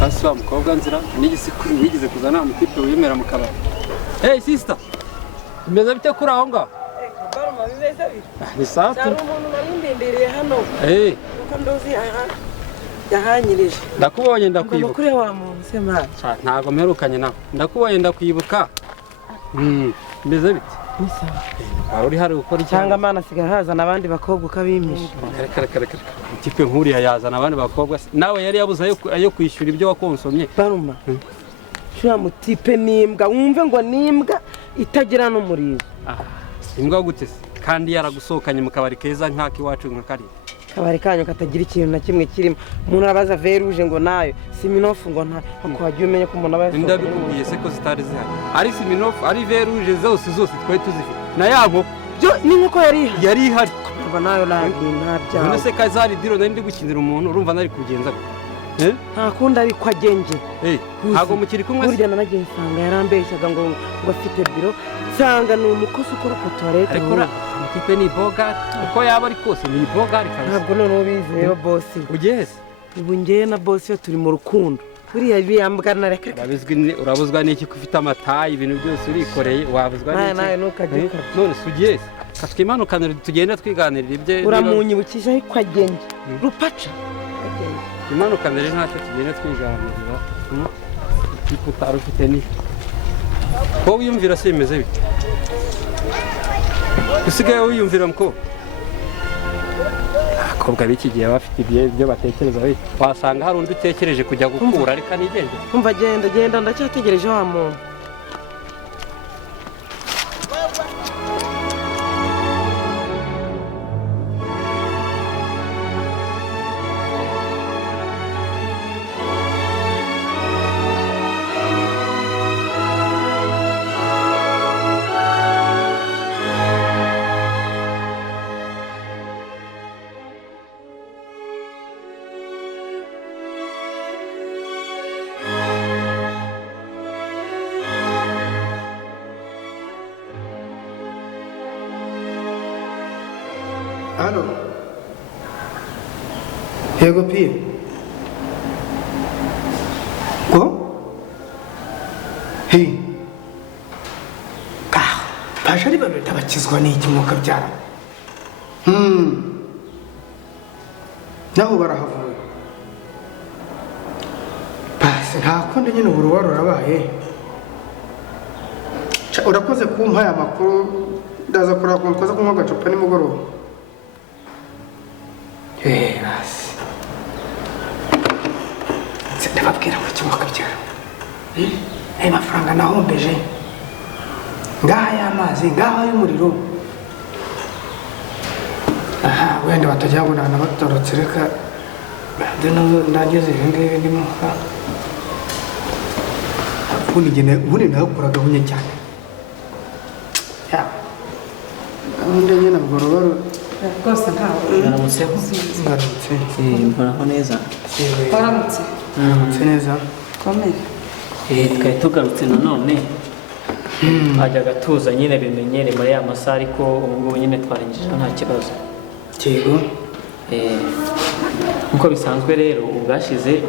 hasi wa mukobwa nzira n'igisikuru wigeze kuzana umutipe wimera mu kabari. Hey sister, imeze bite kuri aho ngaho? Baruma bimeze bite? Ni sawa tu. Umuntu narindindiriye hano. Uko ndozi yahanyirije. Ndakubonye ndakwibuka. Kuri wa muntu sema. Ntago mperukanye nawe. Ndakubonye ndakwibuka. Imeze bite? Ni sawa. Wari uri hari gukora iki? Cyangwa Mana sigara hazana abandi bakobwa ukabimpisha. Kare. Umutipe nkuriya yazana abandi bakobwa. Nawe yari yabuze ayo kwishyura ibyo wakonsomye. Baruma. Shura mutipe nimbwa wumve ngo nimbwa itagira no murizo. Imbwa gute kandi yaragusohokanye mu kabari keza nk'aki wacu nk'akari. Kabari kanyu katagira ikintu na kimwe kirimo. Umuntu abaza veruje ngo nayo Siminofu ngo nta akwagiye umenya ko umuntu abaye. Ndabikubwiye se ko zitari zihari. Ari Siminofu ari veruje zose twari tuzifite. Na yanko byo ni nkuko yari ihari. Kuva nayo ntabya. None se kazari diro nari ndi gukinira umuntu urumva nari kugenza. Nta kundi ari kwa genje. Ntago mukiri kumwe. Burya nanagiye nsanga yarambeshaga ngo afite biro. Nsanga ni umukozi ukora ku toilette. Ariko mutipe ni boga uko yaba ari kose ni boga ari kabisa. Ntabwo none ubizi rero boss. Ugeze? Ubu ngiye na boss yo turi mu rukundo. Buriya biyambwa na reka. Urabuzwa n'iki kufite amatayi ibintu byose urikoreye wabuzwa n'iki? Naye nukajye. None sugeze. Katwimanukana tugenda twiganirira ibye. Uramunyibukije ariko agenge. Rupaca. Imanukana rero ntacyo tugenda twiganirira. Tipo tarufite ni. Ko wiyumvira se imeze bite? Usigaye wiyumvira mko? Akobwa biki gihe bafite ibyo batekereza bite? Wasanga hari undi utekereje kujya gukura ariko nigende. Umva genda ndacyategereje wa muntu. Halo. Yego pia. Ko? Hey. Bashari babita bakizwa n'iki mwuka byara. Naho barahavuye. Basi nta kundi nyine uburuwaro rabaye. Urakoze kumpa aya makuru ndaza kurakunda koza kunywa agacupa nimugoroba. Basi. Ndababwira ngo cyumwaka byara. Aya mafaranga nahombeje. Ngaha y'amazi, ngaha y'umuriro. Aha, wenda batajya ngo nana batorotse reka. Ndageze ngiye ndimo. Ubundi nakoraga bunye cyane. Ya. Ubundi nyine nabwo Rwose ntawe. Naramutseho. Naramutse. Muraho neza. Waramutse. Naramutse neza. Komeye. Twari tugarutse nanone. Twajyaga tuza nyine bimenyere muri ya masaha ariko ubu ngubu nyine twarengeje nta kibazo. Yego. Nkuko bisanzwe rero ubwashize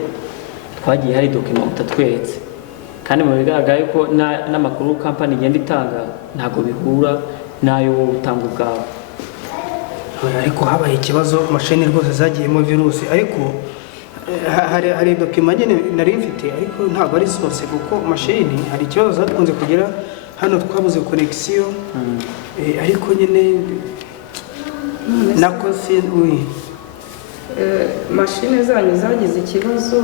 twagiye hari document utatweretse. Kandi mu bigaragara yuko n'amakuru company igenda itanga ntago bihura nayo utanga ubwawe. Ariko habaye ikibazo mashini rwose zagiyemo virusi ariko hari document nyine nari mfite ariko ntabwo ari zose kuko mashini hari ikibazo zakunze kugira hano twabuze connection ariko nyine nako si mashine zanyu zagize ikibazo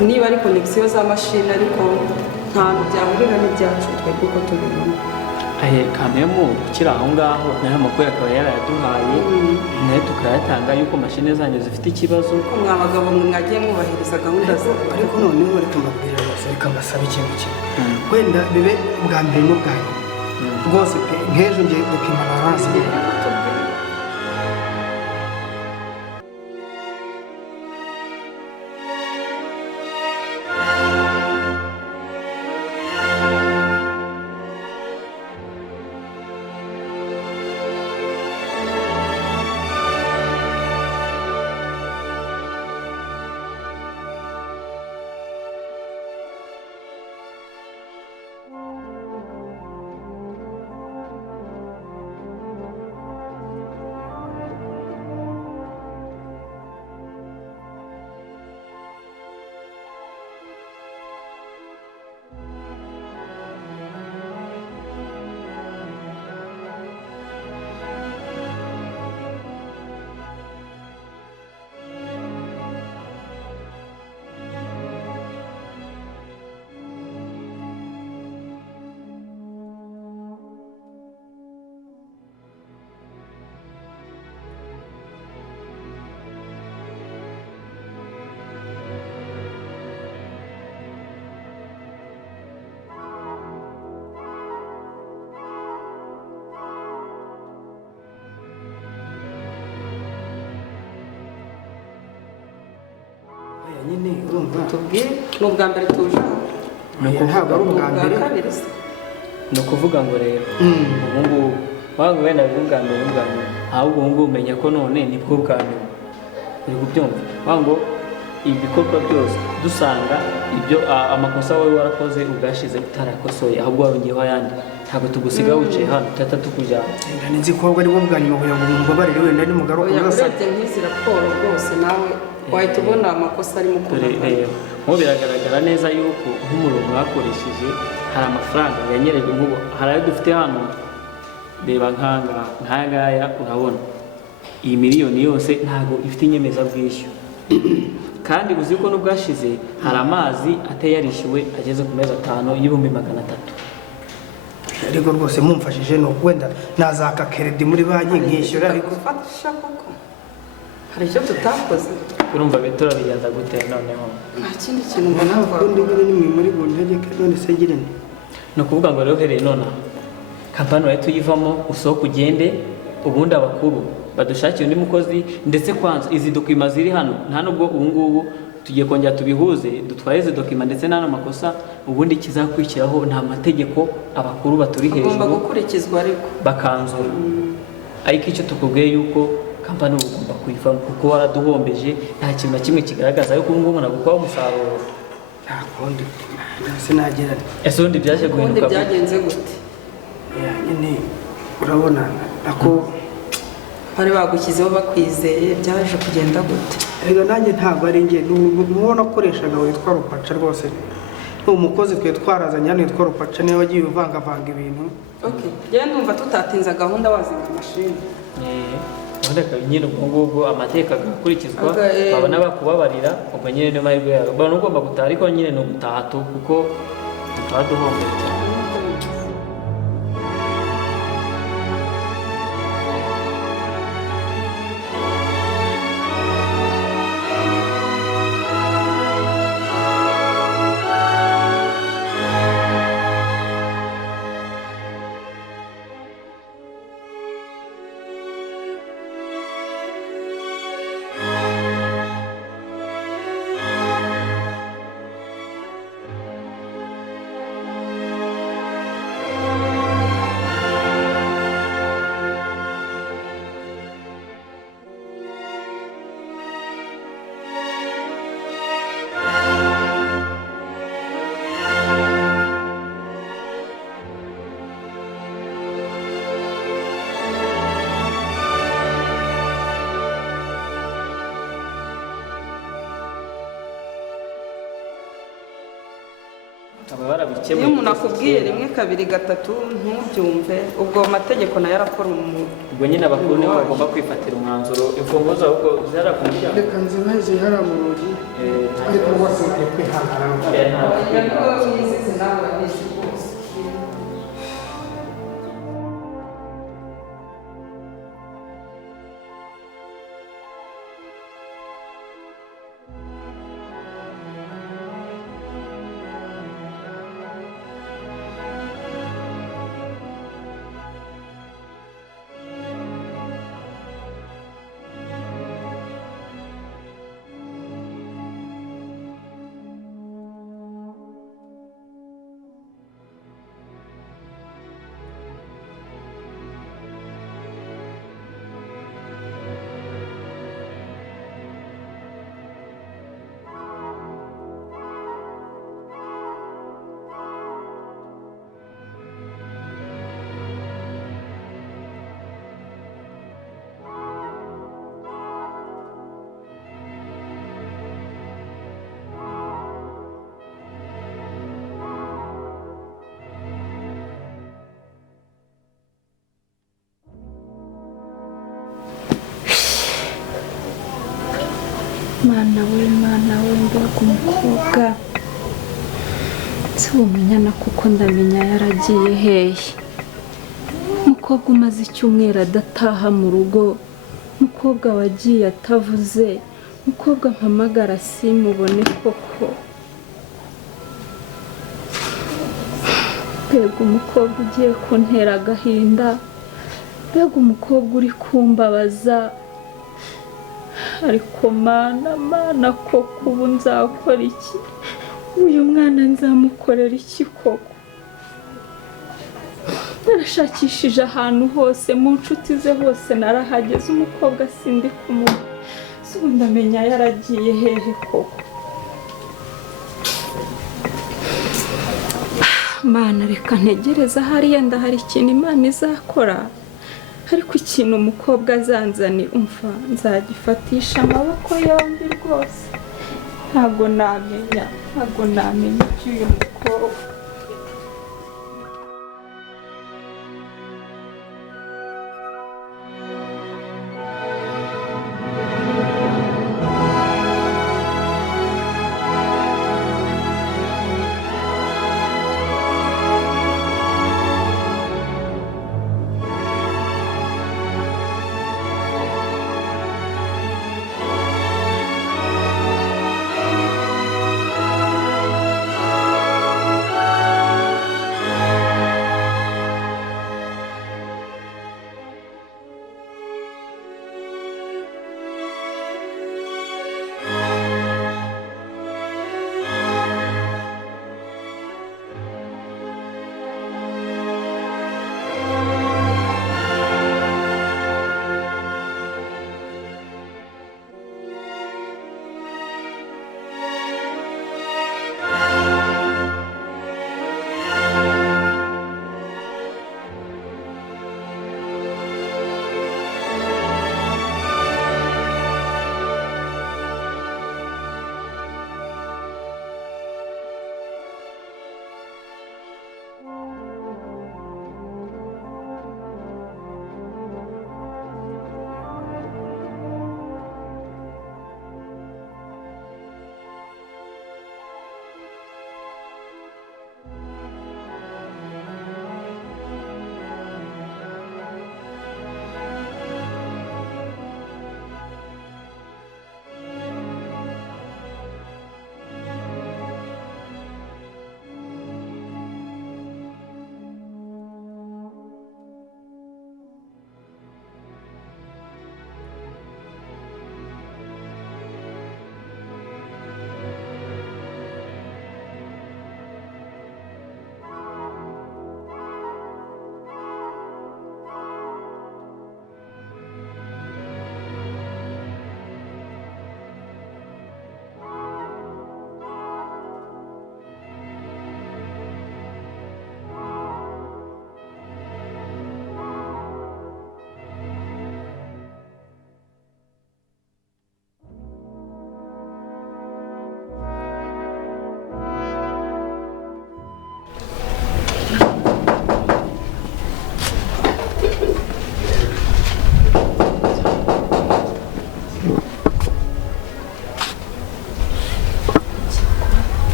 niba ari connection za mashine ariko ntabwo byahurira n'ibyacu twebwe uko tubibona. Kamemu kiri aho ngaho nayo makuru akaba yarayaduhaye nayo tukayatanga yuko mashine zanyu zifite ikibazo. Mwa bagabo mwagiye mwubahiriza gahunda za ariko noneho reka mbabwira reka mbasaba ikintu kimwe wenda bibe bwa mbere n'ubwanyu rwose pe nk'ejo ngiye dokimana hasi. nyine urumva tubwire ni ubwa mbere tuje ntabwo ari ubwa mbere kabiri se ni ukuvuga ngo rero ubu ngubu waba wenda ari ubwa mbere ahubwo ubu ngubu umenya ko none nibwo bwa nyuma uri kubyumva waba ngo ibikorwa byose dusanga ibyo amakosa wowe warakoze ubwashize utarakosoye ahubwo warongeyeho ayandi ntabwo tugusiga wicaye hano tutahita tukujyana nzi ko ahubwo ari bwo bwa nyuma kugira ngo umbabarire wenda nimugaruka urebye nk'izi raporo rwose nawe wahita ubona amakosa arimo kuba nk'ubu biragaragara neza yuko nk'umuriro mwakoresheje hari amafaranga yanyerejwe nk'ubu hari ayo dufite hano reba nk'aya ngaya urabona iyi miliyoni yose ntabwo ifite inyemezabwishyu kandi uzi ko n'ubwashize hari amazi atari yarishyuwe ageze ku mezi 5 y'ibihumbi 300 ariko rwose mumfashije no wenda nazaka keredi muri banki nkishyura ariko fatisha koko hari icyo tutakoze urumva betora bigenza gute noneho nta kindi kintu mbona ubundi bwo ni muri buntegeke none se ngirene no kuvuga ngo rero hereye none kampani wayo tuyivamo usohoka ugende ubundi abakuru badushakira undi mukozi ndetse kwanza izi dokima ziri hano nta nubwo ubu ngubu tugiye kongera tubihuze dutwaye izi dokima ndetse n'ano makosa ubundi kizakurikiraho nta mategeko abakuru baturi hejuru agomba gukurikizwa ariko bakanzura ariko icyo tukubwiye yuko kampani ugomba kuyivamo kuko waraduhombeje nta kintu na kimwe kigaragaza yuko ubu ngubu nagukwaho umusaruro nta kundi se nagerane ese ubundi byaje guhinduka ubundi byagenze gute nyine urabona ako bari bagushyizeho bakwizeye byaje kugenda gute rero nanjye ntabwo ari njye n'ubona akoreshaga witwa rupaca rwose ni umukozi twe twarazanye hano witwa rupaca niwe wagiye uvangavanga ibintu njyewe ndumva tutatinza gahunda wazinga amashini nyine ubwo ngubwo amateka agakurikizwa babona bakubabarira ubwo nyine niyo mahirwe yawe ubona ugomba gutaha ariko nyine ni ugutaha tu kuko tutaba duhombeye cyane iyo umuntu akubwiye 1 2 3 ntubyumve ubwo amategeko nayo arakora ubwo nyine abakuru nibo bagomba kwifatira umwanzuro imfunguzo ahubwo zarakumurya reka nzibaze hara mu rugi ariko rwose ngiye kwihangana Mana we mbega umukobwa si umenyana kuko ndamenya yaragiye hehe umukobwa umaze icyumweru adataha mu rugo umukobwa wagiye atavuze umukobwa mpamagara simubone koko mbega umukobwa ugiye kuntera agahinda mbega umukobwa uri kumbabaza ariko mana koko ubu nzakora iki? Uyu mwana nzamukorera iki koko? Narashakishije ahantu hose, mu nshuti ze hose narahageze, umukobwa sindi kumubona. Ubu ndamenya yaragiye hehe koko? Mana reka ntegereza, hari yenda hari ikintu Imana izakora, ariko ikintu umukobwa azanzanira umva nzagifatisha amaboko yombi rwose. Ntabwo namenya iby'uyu mukobwa.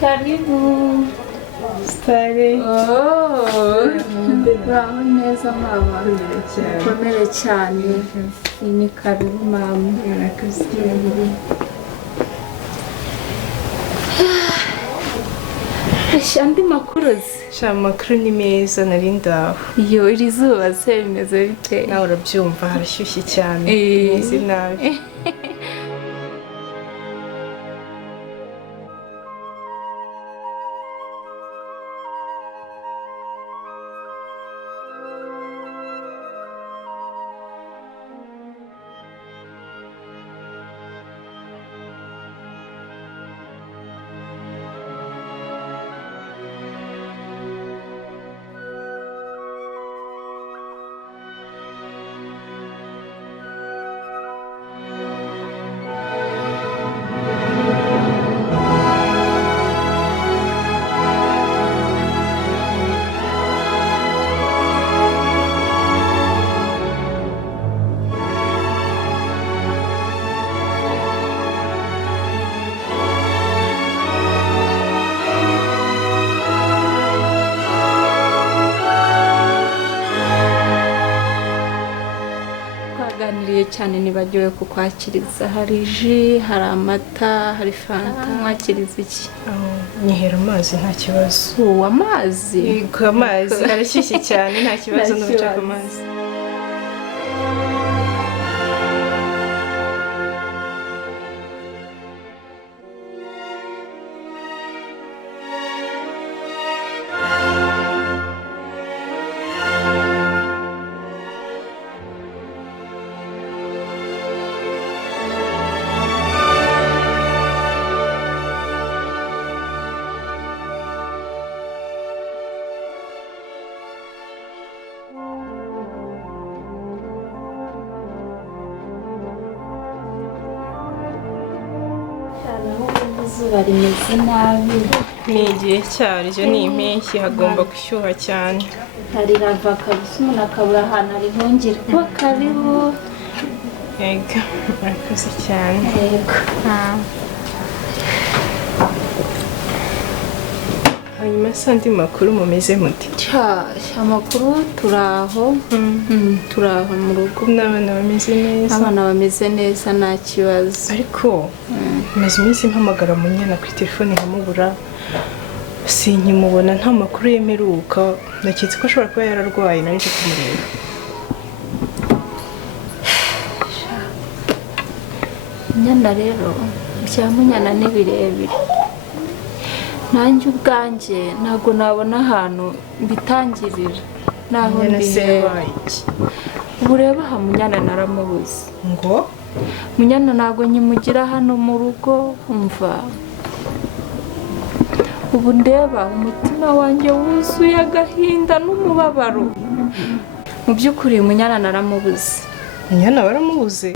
Karibu. Stare. Uraho neza mama. Komere cyane. Ni karibu mama. Andi makuru sha makuru ni meza nari ndaho. Iyo iri zuba se bimeze bite? Nawe urabyumva harashyushye cyane. Meze nabi. cyane nibagiwe kukwakiriza, hari ji, hari amata, hari fanta. Mwakiriza iki? Nyihera amazi nta kibazo. Amazi? Yego amazi arashyushye cyane nta kibazo n'ubucaka amazi. izuba rimeze nabi ni igihe cyaryo ni impeshyi hagomba gushyuha cyane harirava kabisa umuntu akabura ahantu arihungire kuba karibu yego murakoze cyane yego hanyuma se andi makuru mumeze muti amakuru turaho mu rugo n'abana bameze neza abana bameze neza nta kibazo ariko maze iminsi mpamagara Munyana kuri telefone nkamubura sinkimubona nta makuru yemeruka naketse ko ashobora kuba yararwaye narije kumureba Munyana rero bya Munyana ni birebire nanjye ubwanjye ntabwo nabona ahantu mbitangirira naho mbihera ubu reba aha Munyana naramubuze ngo Munyana ntabwo nyimugira hano mu rugo umva ubu ndeba umutima wanjye wuzuye agahinda n'umubabaro mu by'ukuri Munyana naramubuze Munyana baramubuze